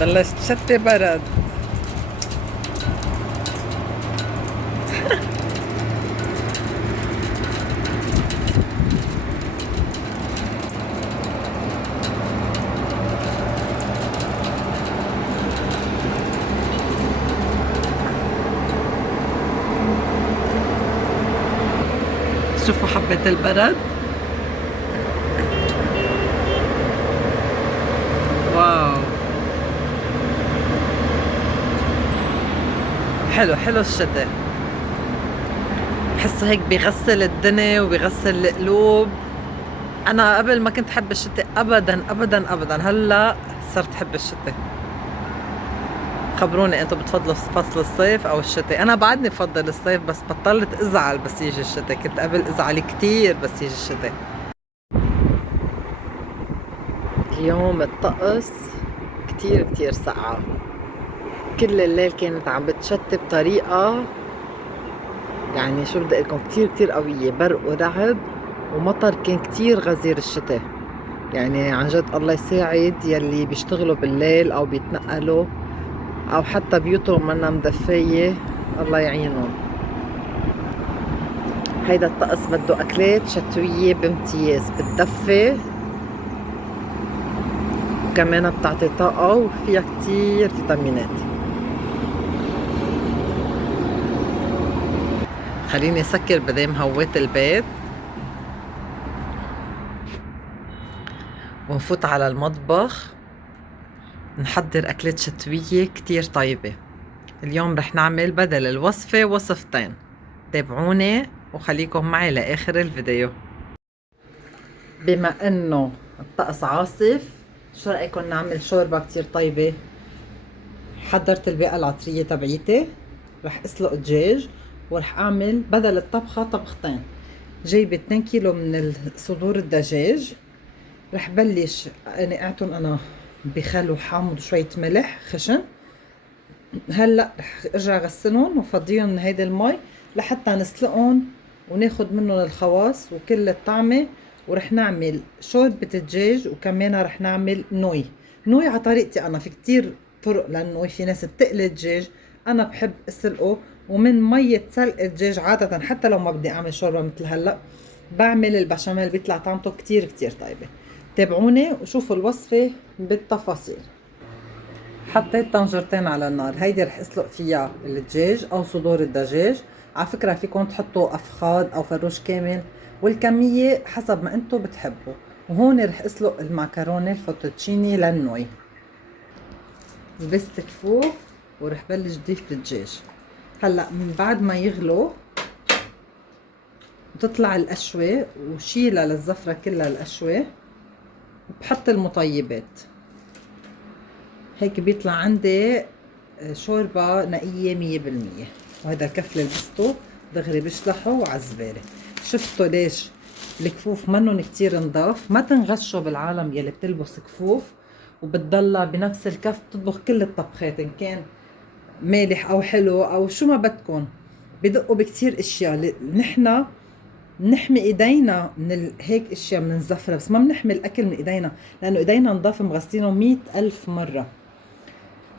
بلشت شتي برد. شوفوا حبة البرد. واو، حلو حلو الشتاء. بحسه هيك بيغسل الدنيا وبيغسل القلوب. انا قبل ما كنت حب الشتاء ابدا ابدا ابدا، هلا صرت حب الشتاء. خبروني انتم بتفضلوا فصل الصيف او الشتاء؟ انا بعدني بفضل الصيف، بس بطلت ازعل بس يجي الشتاء. كنت قبل ازعل كتير بس يجي الشتاء. اليوم الطقس كتير كتير سقعة. كل الليل كانت عم بتشتي بطريقة، يعني شو بدي اقول لكم، كتير كتير قوية. برق ورعد ومطر، كان كتير غزير الشتاء. يعني عن جد الله يساعد يلي بيشتغلوا بالليل او بيتنقلوا او حتى بيوتهم منا مدفية، الله يعينهم. هيدا الطقس بده اكلات شتوية بامتياز، بتدفي وكمان بتعطي طاقة وفيها كتير فيتامينات. خليني اسكر بدل هويت البيت ونفوت على المطبخ نحضر أكلات شتوية كتير طيبة. اليوم رح نعمل بدل الوصفة وصفتين. تابعوني وخليكم معي لآخر الفيديو. بما انه الطقس عاصف، شو رأيكم نعمل شوربة كتير طيبة؟ حضرت الباقة العطرية تبعيتي، رح اسلق دجاج ورح اعمل بدل الطبخة طبختين. جايبة 2 كيلو من صدور الدجاج. رح بلش نقعتهم انا بخل وحامض وشوية ملح خشن. هلا رح ارجع غسلهم وفضيهم من هيدي المي لحتى نسلقهم وناخد منهم الخواص وكل الطعمة. ورح نعمل شوربة دجاج وكمان رح نعمل نوي. نوي على طريقتي انا، في كتير طرق للنوي. في ناس بتقلي الدجاج، انا بحب اسلقه ومن مية سلق الدجاج عادة. حتى لو ما بدي اعمل شوربة مثل هلا، بعمل البشاميل بيطلع طعمته كتير كتير طيبة. تابعوني وشوفوا الوصفة بالتفاصيل. حطيت طنجرتين على النار. هيدي رح اسلق فيها الدجاج او صدور الدجاج. على فكرة فيكم تحطوا افخاذ او فروش كامل، والكمية حسب ما انتو بتحبوا. وهون رح اسلق المعكرونة الفوتوتشيني للنوي. لبست كفوف ورح بلش ضيف الدجاج. هلا من بعد ما يغلو وتطلع القشوة وشيلها للزفرة كلها القشوة، وبحط المطيبات. هيك بيطلع عندي شوربة نقية 100%. وهذا الكف اللي لبسته دغري بشلحه وعالزبالة. شفتوا ليش الكفوف منن كتير نضاف؟ ما تنغشوا بالعالم يلي بتلبس كفوف وبتضلها بنفس الكف بتطبخ كل الطبخات، ان كان مالح او حلو او شو ما بدكن. بدقوا بكتير اشياء. نحنا بنحمي ايدينا من هيك اشياء من الزفرة، بس ما بنحمي الاكل من ايدينا لانه ايدينا نضاف مغسلينه 100,000 مرة.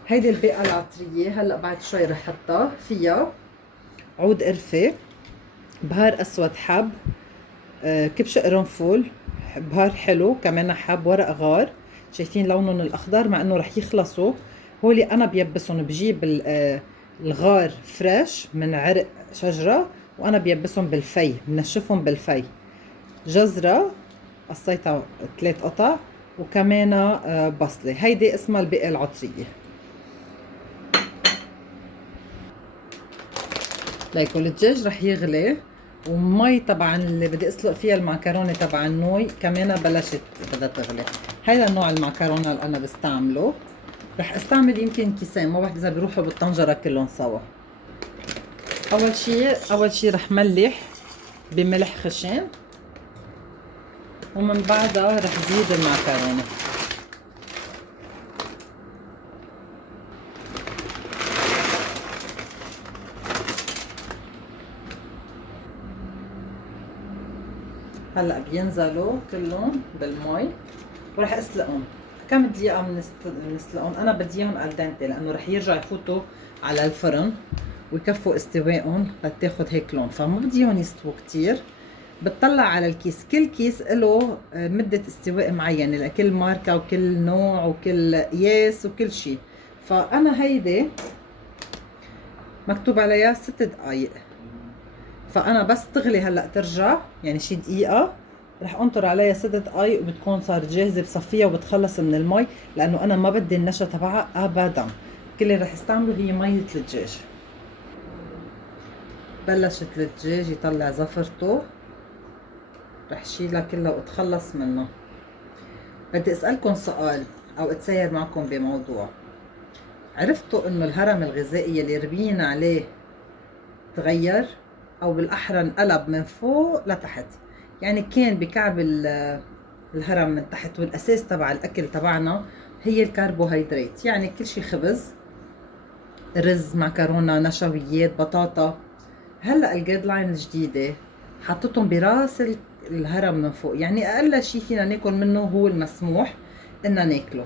هيدي الباقة العطرية هلا بعد شوي رح احطها فيها عود قرفة، بهار اسود حب، كبش قرنفل، بهار حلو كمان حب، ورق غار. شايفين لونهم الاخضر؟ مع انه رح يخلصوا. هولي انا بيبسهم، بجيب الغار فريش من عرق شجرة، وانا بيبسهم بالفي، بنشفهم بالفي. جزرة قصيتها 3 قطع، وكمان بصلة. هيدي اسمها الباقة العطرية. ليكو الدجاج رح يغلي، ومي طبعا اللي بدي اسلق فيها المعكرونه تبع النوي كمان بلشت بدها تغلي. هيدا النوع المعكرونه اللي انا بستعمله. رح استعمل يمكن كيسين، ما بعرف اذا بيروحوا بالطنجره كلهم سوا. اول شي رح ملح بملح خشن، ومن بعدها رح زيد المعكرونه. هلا بينزلوا كلهم بالمي ورح اسلقهم. كم دقيقة بنسلقهم؟ أنا بدي إياهم الدنتي لأنه رح يرجع يفوتوا على الفرن ويكفوا استوائهم لتاخد هيك لون، فما بدي إياهم يستووا كتير. بتطلع على الكيس، كل كيس له مدة استواء معينة لكل ماركة وكل نوع وكل قياس وكل شي. فأنا هيدي مكتوب عليها 6 دقايق، فأنا بس تغلي هلأ ترجع يعني شي دقيقة، رح انطر عليها 6 دقايق وبتكون صارت جاهزة. بصفيها وبتخلص من المي لأنه أنا ما بدي النشا تبعها أبدا. كل اللي رح استعمله هي مية الدجاج. بلشت الدجاج يطلع زفرته، رح شيلها كلها واتخلص منه. بدي اسألكم سؤال او اتساير معكم بموضوع. عرفتوا انه الهرم الغذائي اللي ربينا عليه تغير، او بالاحرى انقلب من فوق لتحت؟ يعني كان بكعب الهرم من تحت، والاساس تبع الاكل تبعنا هي الكربوهيدرات، يعني كل شيء خبز، رز، معكرونه، نشويات، بطاطا. هلا الجايد لاين الجديده حطتهم براس الهرم من فوق، يعني اقل شيء فينا ناكل منه هو المسموح ان ناكله.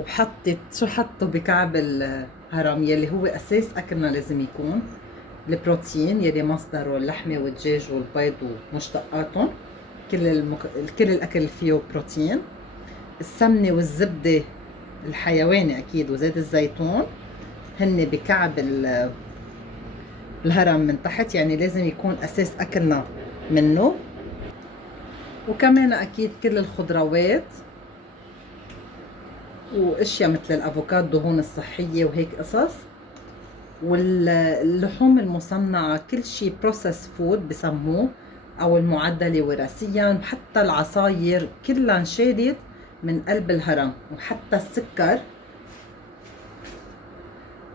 وحطت شو حطوا بكعب الهرم يلي هو اساس اكلنا لازم يكون البروتين يلي مصدره اللحمه والدجاج والبيض ومشتقاتهم. كل الاكل فيه بروتين. السمنه والزبده الحيواني اكيد وزيت الزيتون هن بكعب الهرم من تحت، يعني لازم يكون اساس اكلنا منه. وكمان اكيد كل الخضروات واشياء مثل الافوكادو هون الصحيه وهيك قصص. واللحوم المصنعه كل شيء بروسيس فود بسموه او المعدله وراثيا، حتى العصاير كلها انشالت من قلب الهرم. وحتى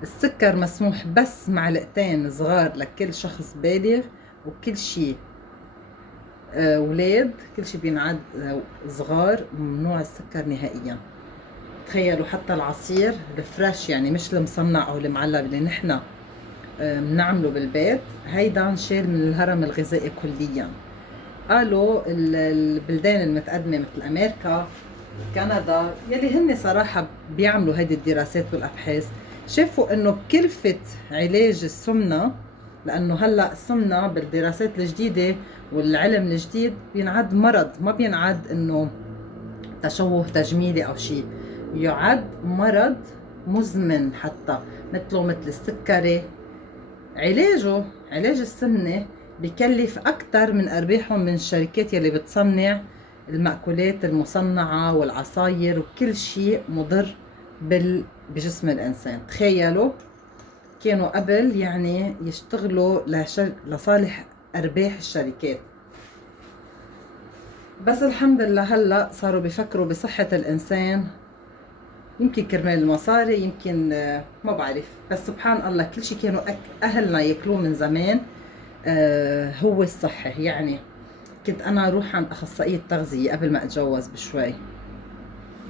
السكر مسموح بس معلقتين صغار لكل شخص بالغ، وكل شيء اولاد كل شيء بينعد صغار ممنوع السكر نهائيا. تخيلوا حتى العصير الفريش يعني مش المصنع او المعلب اللي نحن بنعمله بالبيت، هيدا انشال من الهرم الغذائي كليا. قالوا البلدان المتقدمه مثل امريكا، كندا، يلي هن صراحه بيعملوا هيدي الدراسات والابحاث، شافوا انه بكلفه علاج السمنه، لانه هلا السمنه بالدراسات الجديده والعلم الجديد بينعد مرض، ما بينعد انه تشوه تجميلي او شيء، يعد مرض مزمن حتى مثله مثل السكري. علاج السمنه بكلف اكثر من ارباحهم من الشركات يلي بتصنع المأكولات المصنعه والعصاير وكل شيء مضر بجسم الانسان. تخيلوا كانوا قبل يعني يشتغلوا لصالح ارباح الشركات، بس الحمد لله هلا صاروا بيفكروا بصحة الانسان، يمكن كرمال المصاري، يمكن ما بعرف. بس سبحان الله كل شيء كانوا اهلنا ياكلوه من زمان هو الصحي. يعني كنت انا اروح عند اخصائية تغذية قبل ما اتجوز بشوي،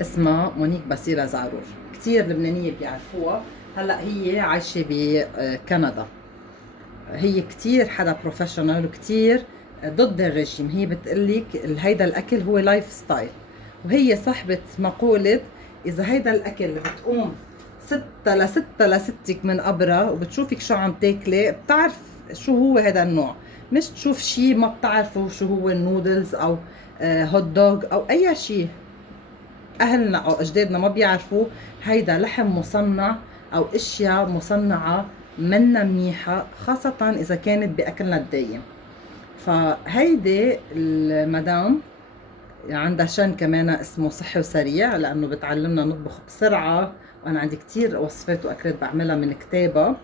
اسمها مونيك باسيلا زعرور، كتير لبنانية بيعرفوها. هلا هي عايشة بكندا. هي كتير حدا بروفيشنال وكتير ضد الرجيم. هي بتقلك هيدا الاكل هو لايف ستايل، وهي صاحبة مقولة اذا هيدا الاكل بتقوم 6 من قبرة وبتشوفك شو عم تاكلي بتعرف شو هو هذا النوع، مش تشوف شي ما بتعرفوا شو هو النودلز او هوت دوغ او اي شي اهلنا او اجدادنا ما بيعرفوا. هيدا لحم مصنع او اشياء مصنعة منا منيحة، خاصة اذا كانت باكلنا الدايم. فهيدي المدام عندها شن كمان اسمه صحي وسريع، لانه بتعلمنا نطبخ بسرعة، وانا عندي كتير وصفات واكلات بعملها من كتابة،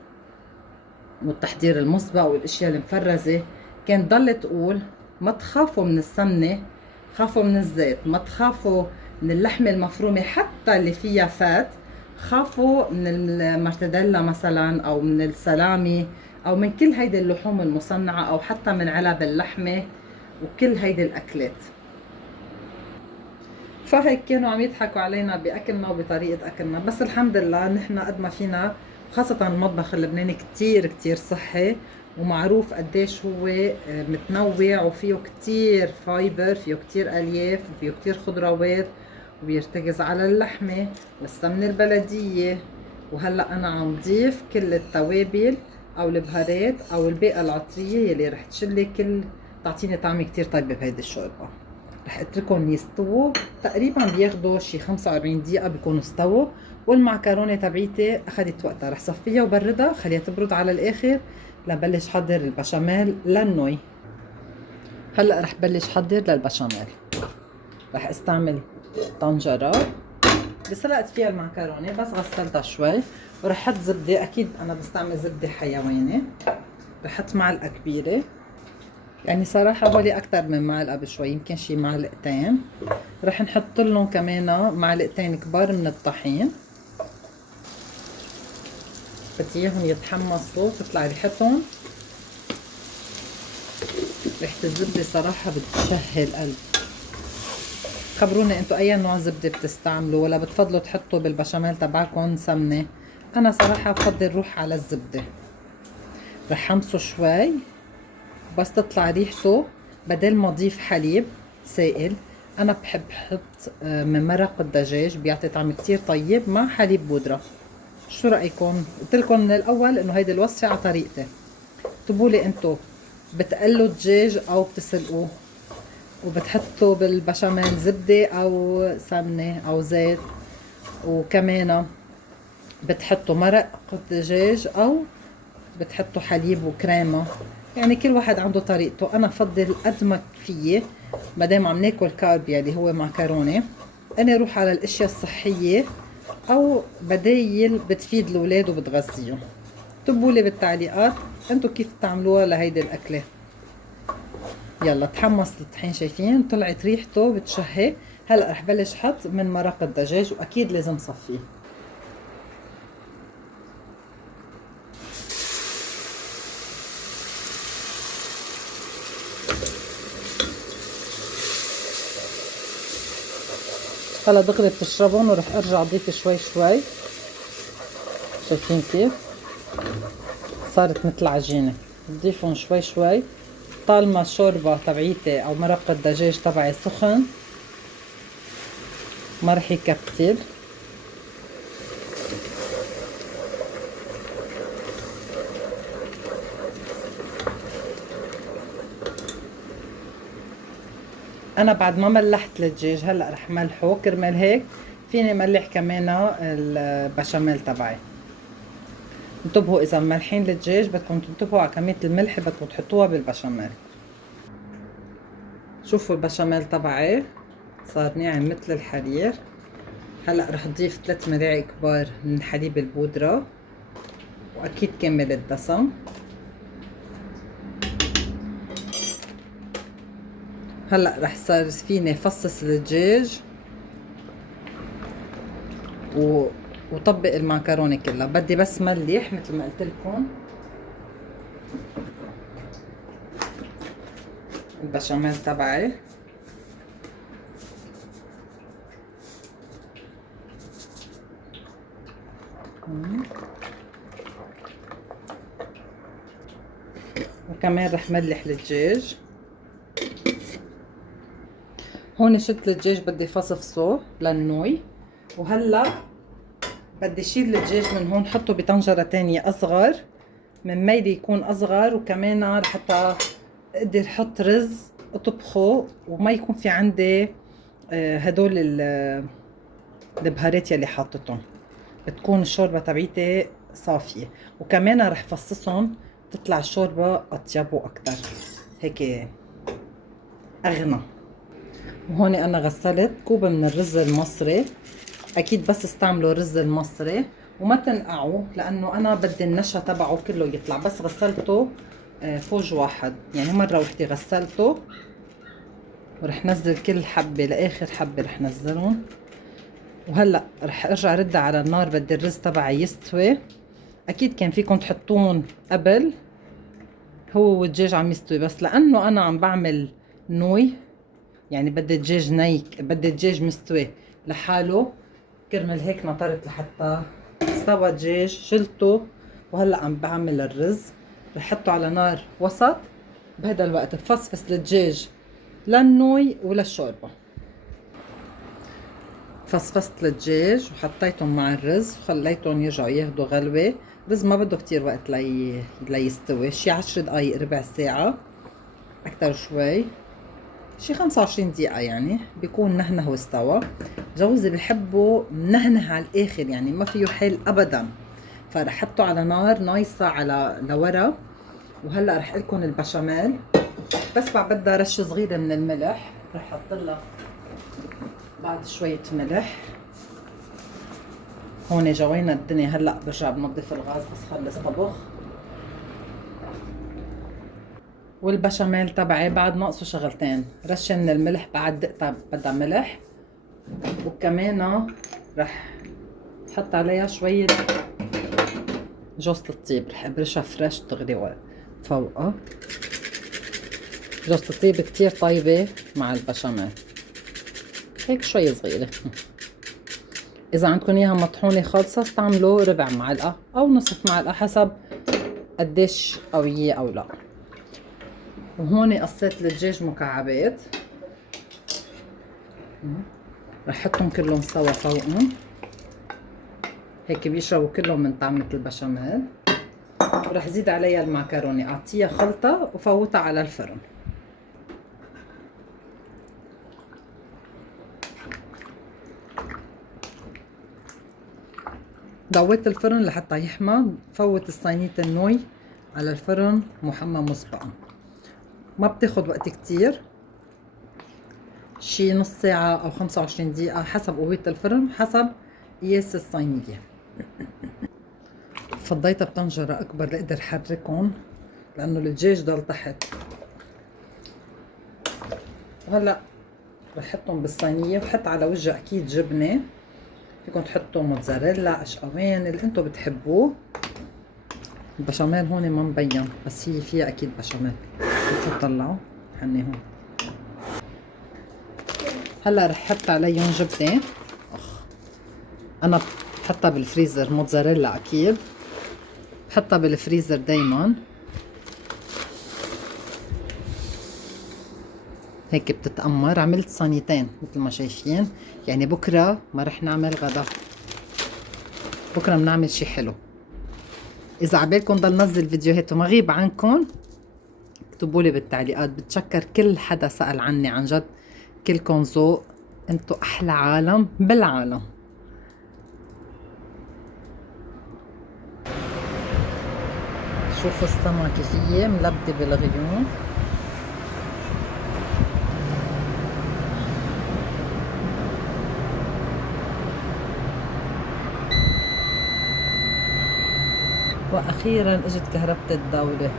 والتحضير المسبق والاشياء المفرزة. كانت ضل تقول ما تخافوا من السمنة، خافوا من الزيت، ما تخافوا من اللحمة المفرومة حتى اللي فيها فات، خافوا من المرتديلا مثلا او من السلامي او من كل هيدي اللحوم المصنعة او حتى من علب اللحمة وكل هيدي الاكلات. فهيك كانوا عم يضحكوا علينا باكلنا وبطريقة اكلنا. بس الحمد لله نحن قد ما فينا، خاصة المطبخ اللبناني كتير كتير صحي ومعروف قديش هو متنوع وفيه كتير فايبر، فيه كتير الياف وفيه كتير خضروات وبيرتكز على اللحمة والسمنة البلدية. وهلأ أنا عم ضيف كل التوابل أو البهارات أو الباقة العطرية يلي رح تشلي كل تعطيني طعمة كتير طيبة بهيدي الشوربة. رح اتركهم يستووا تقريبا، بياخدوا شي 45 دقيقة بيكونوا استووا. والمعكرونة تبعيتي أخدت وقتها، رح صفيها وبردها خليها تبرد على الآخر لبلش حضر البشاميل للنوي. هلأ رح بلش حضر للبشاميل. رح استعمل طنجرة سلقت فيها المعكرونة، بس غسلتها شوي، ورح احط زبدة. اكيد انا بستعمل زبدة حيواني. رح احط معلقة كبيرة، يعني صراحة هولي اكتر من معلقة بشوي، يمكن شي معلقتين. رح نحط لهم كمان معلقتين كبار من الطحين. بدي اياهم يتحمصوا تطلع ريحتهم. ريحة الزبدة صراحة بتشهي القلب. خبرونا انتو اي نوع زبدة بتستعملوا، ولا بتفضلوا تحطوا بالبشاميل تبعكم سمنة؟ انا صراحة بفضل روح على الزبدة. رح حمصه شوي، بس تطلع ريحته بدل ما اضيف حليب سائل. انا بحب احط من مرق الدجاج، بيعطي طعم كتير طيب مع حليب بودرة. شو رأيكم؟ قلتلكم من الاول انه هيدي الوصفة على طريقتي. اكتبولي انتو بتقلوا الدجاج او بتسلقوه، وبتحطوا بالبشاميل زبدة او سمنة او زيت، وكمان بتحطوا مرق دجاج او بتحطوا حليب وكريمة. يعني كل واحد عنده طريقته. انا بفضل قد ما فيي مادام عم ناكل كارب يلي هو معكرونة، انا اروح على الاشياء الصحية او بدايل بتفيد الاولاد وبتغذيهم. اكتبوا لي بالتعليقات انتو كيف تعملوها لهيدي الاكله. يلا تحمص الطحين، شايفين طلعت ريحته بتشهي. هلا رح بلش حط من مرق الدجاج، واكيد لازم صفيه. هلا دغري بتشربهم، ورح ارجع اضيف شوي شوي. شايفين كيف صارت مثل عجينه؟ بضيفهم شوي شوي طالما الشوربه تبعيتي او مرق الدجاج تبعي سخن، ما رح يكتل. انا بعد ما ملحت الدجاج هلا رح ملحه. كرمال هيك فيني ملح كمان البشاميل تبعي. انتبهوا اذا مملحين الدجاج بدكم تنتبهوا على كمية الملح اللي بدكم تحطوها بالبشاميل. شوفوا البشاميل تبعي صار ناعم مثل الحرير. هلا رح اضيف 3 ملاعق كبار من حليب البودرة، واكيد كامل الدسم. هلا رح صار فيني فصص الدجاج وطبق المعكرونة كلها. بدي بس ملح مثل ما قلت لكم. البشاميل تبعي وكمان رح ملح الدجاج. هون شلت الدجاج بدي فصفصه للنوي. وهلا بدي شيل الدجاج من هون، حطه بطنجرة تانية اصغر من ميلي يكون اصغر. وكمان لحتى اقدر احط رز اطبخه وما يكون في عندي هدول البهارات يلي حاطتهم، بتكون الشوربة تبعيتي صافية. وكمان رح فصصهم تطلع الشوربة اطيب واكتر هيك اغنى. وهون انا غسلت كوب من الرز المصري. اكيد بس استعملوا الرز المصري وما تنقعوا، لانه انا بدي النشا تبعه كله يطلع. بس غسلته فوج واحد، يعني مرة وحدة غسلته. ورح نزل كل حبة لاخر حبة رح نزلهم. وهلا رح ارجع ردها على النار، بدي الرز تبعي يستوي. اكيد كان فيكم تحطون قبل هو والدجاج عم يستوي، بس لانه انا عم بعمل نوي يعني بدي الدجاج ني، بدي الدجاج مستوي لحاله. كرمال هيك نطرت لحتى استوى الدجاج، شلته. وهلا عم بعمل الرز، رح حطه على نار وسط. بهذا الوقت بفصفص الدجاج للنوي وللشوربه. فصفصت الدجاج وحطيتهم مع الرز وخليتهم يرجعوا ياخدوا غلوة. الرز ما بده كتير وقت ليستوي، شي 10 دقايق ربع ساعة أكتر شوي، شي 25 دقيقة يعني بيكون نهنه واستوى. جوزي بحبه منهنه على الآخر، يعني ما فيه حيل أبدا، فرح حطه على نار نايصة على لورا. وهلا رح لكم البشاميل، بس بعد بدها رشة صغيرة من الملح، رح احط لها بعد شوية ملح. هون جوينا الدنيا، هلا برجع بنظف الغاز بس خلص طبخ. والبشاميل تبعي بعد ناقصه شغلتين، رشة من الملح بعد دقتها بدها ملح، وكمان رح حط عليها شوية جوزة الطيب، رح ابرشها فريش تغلي فوقها. جوزة الطيب كتير طيبة مع البشاميل، هيك شوي صغيرة. إذا عندكم إياها مطحونة خالصة استعملوا ربع معلقة أو نصف معلقة حسب قديش قوية أو لا. وهون قصيت الدجاج مكعبات، رح حطهم كلهم سوا فوقهم، هيك بيشربوا كلهم من طعمة البشاميل. ورح زيد عليها المعكرونة، أعطيها خلطة وفوتها على الفرن. ضويت الفرن لحتى يحمى، فوت الصينية النوي على الفرن محمى مسبقا. ما بتاخد وقت كتير، شي نص ساعة أو 25 دقيقة حسب قوة الفرن، حسب قياس الصينية. فضيتها بطنجرة أكبر لأقدر حركهم لأنه الدجاج ضل تحت. وهلأ رح حطهم بالصينية وحط على وجهها أكيد جبنة، فيكم تحطوا موتزاريلا، قشقوان، اللي انتو بتحبوه. البشاميل هون ما مبين بس هي فيها أكيد بشاميل. شوفوا طلعوا حنيهم. هلا رح حط عليهم جبنة، أنا بحطها بالفريزر، موتزاريلا أكيد بحطها بالفريزر دايما، هيك بتتأمر. عملت صينيتين مثل ما شايفين، يعني بكرة ما رح نعمل غدا، بكرة بنعمل شي حلو. إذا عبالكم ضل نزل فيديوهات وما غيب عنكم اكتبوا لي بالتعليقات. بتشكر كل حدا سأل عني، عن جد كلكم ذوق، انتو أحلى عالم بالعالم. شوفوا السما كيف هي ملبدة بالغيوم. واخيرا اجت كهربة الدولة،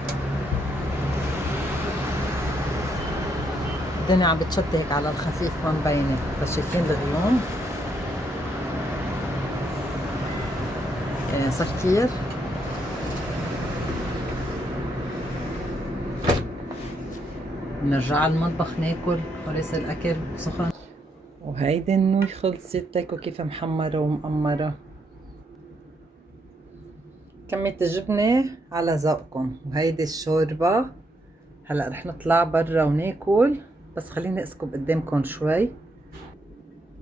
الدنيا عم بتشتي هيك على الخفيف ما مبينة، بس شايفين الغيوم صفير. نرجع على المطبخ ناكل، خلص الاكل سخن. وهيدي النوي خلصت، ليكو كيف محمرة ومقمرة. كمية الجبنة على ذوقكم. وهيدي الشوربة. هلا رح نطلع برا وناكل، بس خليني اسكب قدامكم شوي.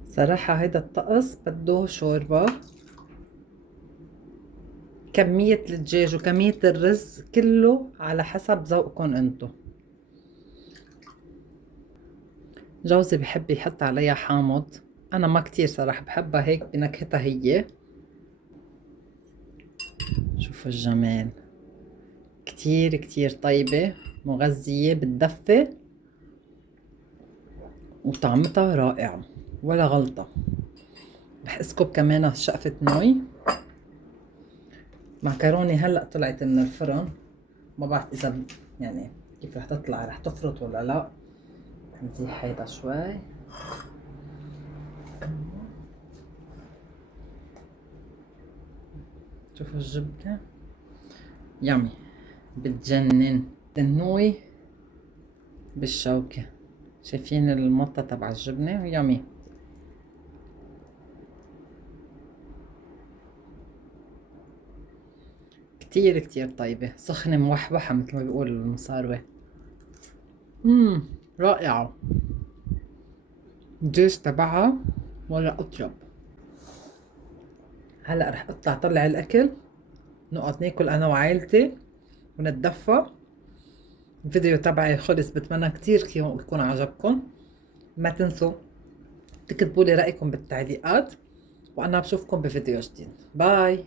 صراحة هيدا الطقس بده شوربة. كمية الدجاج وكمية الرز كله على حسب ذوقكم انتو. جوزي بحب يحط عليها حامض، انا ما كتير صراحة بحبها هيك بنكهتها هي. شوفوا الجمال، كتير كتير طيبة، مغذية، بتدفي، وطعمتها رائع ولا غلطة. رح اسكب كمان شقفة نوي. معكرونة هلأ طلعت من الفرن، ما بعرف اذا يعني كيف رح تطلع، رح تفرط ولا لا. نزيح هيدا شوي. شوفوا الجبنة يامي، بتجنن. النوي بالشوكة، شايفين المطة تبع الجبنة يامي. كتير كتير طيبة، سخنة موحوحة مثل ما بيقول المصاروة. رائعة. الدجاج تبعها ولا اطيب. هلا رح اطلع طلع الاكل، نقعد ناكل انا وعائلتي ونتدفى. الفيديو تبعي خلص، بتمنى كتير يكون عجبكم. ما تنسوا تكتبوا لي رأيكم بالتعليقات، وأنا بشوفكم بفيديو جديد. باي.